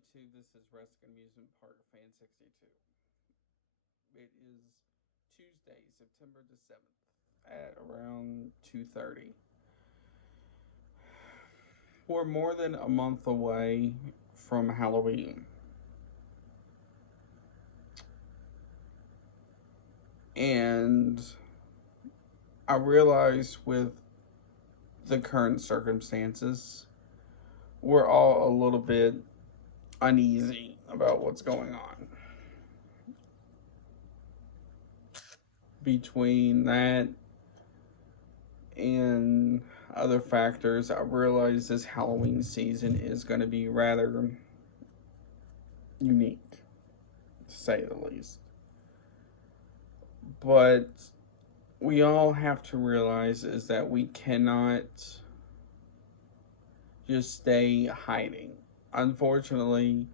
32. This is Wrestling Amusement Park Fan 62. It is Tuesday, September the 7th at around 2:30. We're more than a month away from Halloween. And I realize with the current circumstances, we're all a little bit uneasy about what's going on. Between that and other factors, I realize this Halloween season is going to be rather unique, to say the least. But we all have to realize is that we cannot just stay hiding. Unfortunately,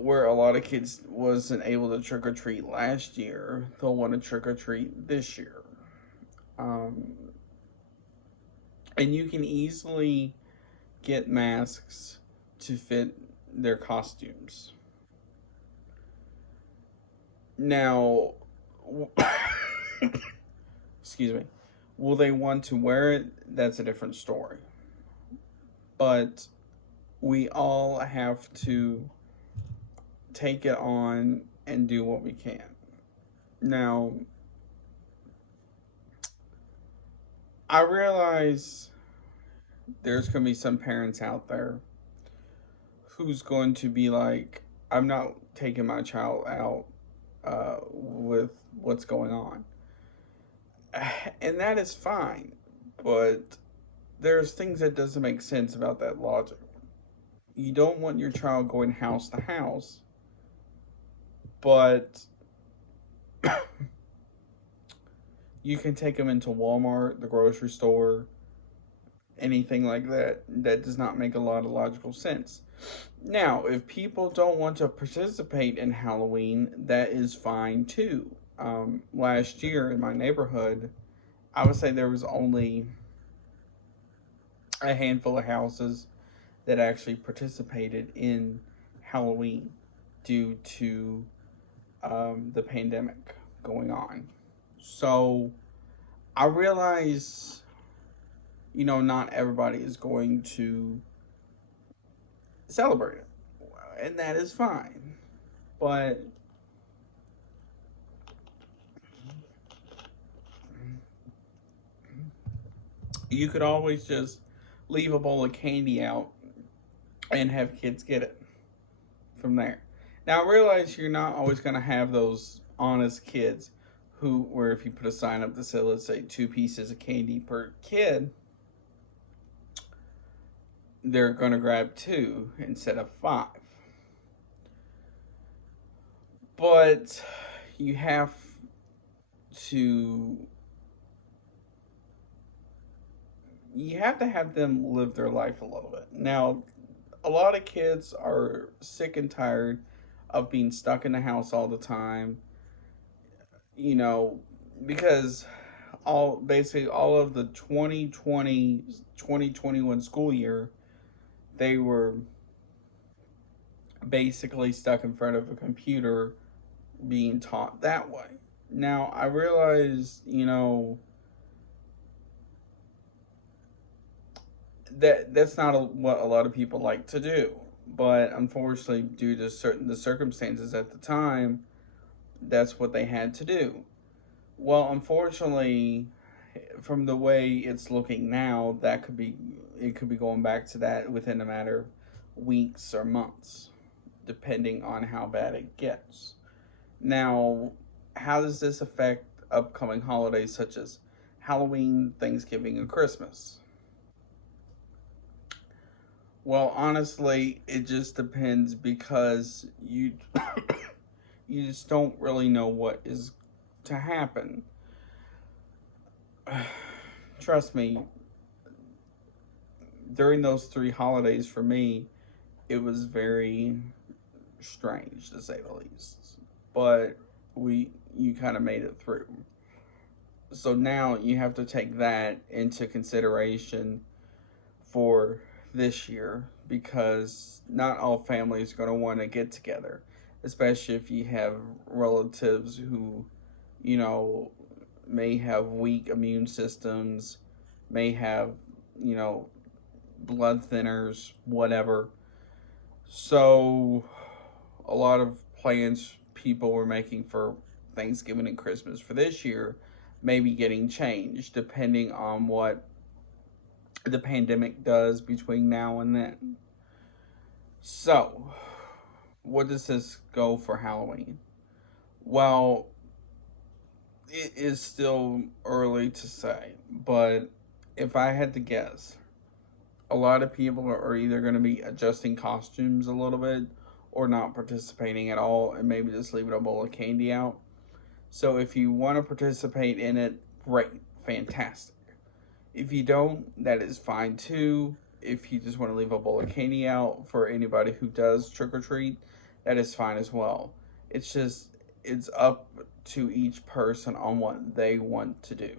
where a lot of kids wasn't able to trick or treat last year, they'll want to trick or treat this year. Um, and you can easily get masks to fit their costumes. Now, excuse me, will they want to wear it? That's a different story. But we all have to take it on and do what we can. Now, I realize there's going to be some parents out there who's going to be like, I'm not taking my child out with what's going on. And that is fine, but there's things that doesn't make sense about that logic. You don't want your child going house to house, but you can take them into Walmart, the grocery store, anything like that. That does not make a lot of logical sense. Now, if people don't want to participate in Halloween, that is fine too. Last year in my neighborhood, I would say there was only a handful of houses that actually participated in Halloween due to the pandemic going on. So I realize, not everybody is going to celebrate it, and that is fine. But you could always just leave a bowl of candy out and have kids get it from there. Now, I realize you're not always going to have those honest kids where if you put a sign up that said, let's say, 2 pieces of candy per kid, they're going to grab 2 instead of 5. But you have to have them live their life a little bit. Now, a lot of kids are sick and tired of being stuck in the house all the time, because basically all of the 2021 school year, they were basically stuck in front of a computer being taught that way. Now, I realize, that's not what a lot of people like to do. But unfortunately, due to the circumstances at the time, that's what they had to do. Well, unfortunately, from the way it's looking now, it could be going back to that within a matter of weeks or months, depending on how bad it gets. Now, how does this affect upcoming holidays such as Halloween, Thanksgiving, and Christmas? Well, honestly, it just depends because you you just don't really know what is to happen. Trust me, during those 3 holidays for me, it was very strange to say the least. But you kind of made it through. So now you have to take that into consideration for this year because not all families are going to want to get together, especially if you have relatives who, you know, may have weak immune systems, may have, you know, blood thinners, whatever. So, a lot of plans people were making for Thanksgiving and Christmas for this year may be getting changed depending on what the pandemic does between now and then. So, what does this go for Halloween? Well, it is still early to say, but if I had to guess, a lot of people are either going to be adjusting costumes a little bit or not participating at all and maybe just leaving a bowl of candy out. So if you want to participate in it, great, fantastic. If you don't, that is fine too. If you just want to leave a bowl of candy out for anybody who does trick or treat, that is fine as well. It's just, it's up to each person on what they want to do.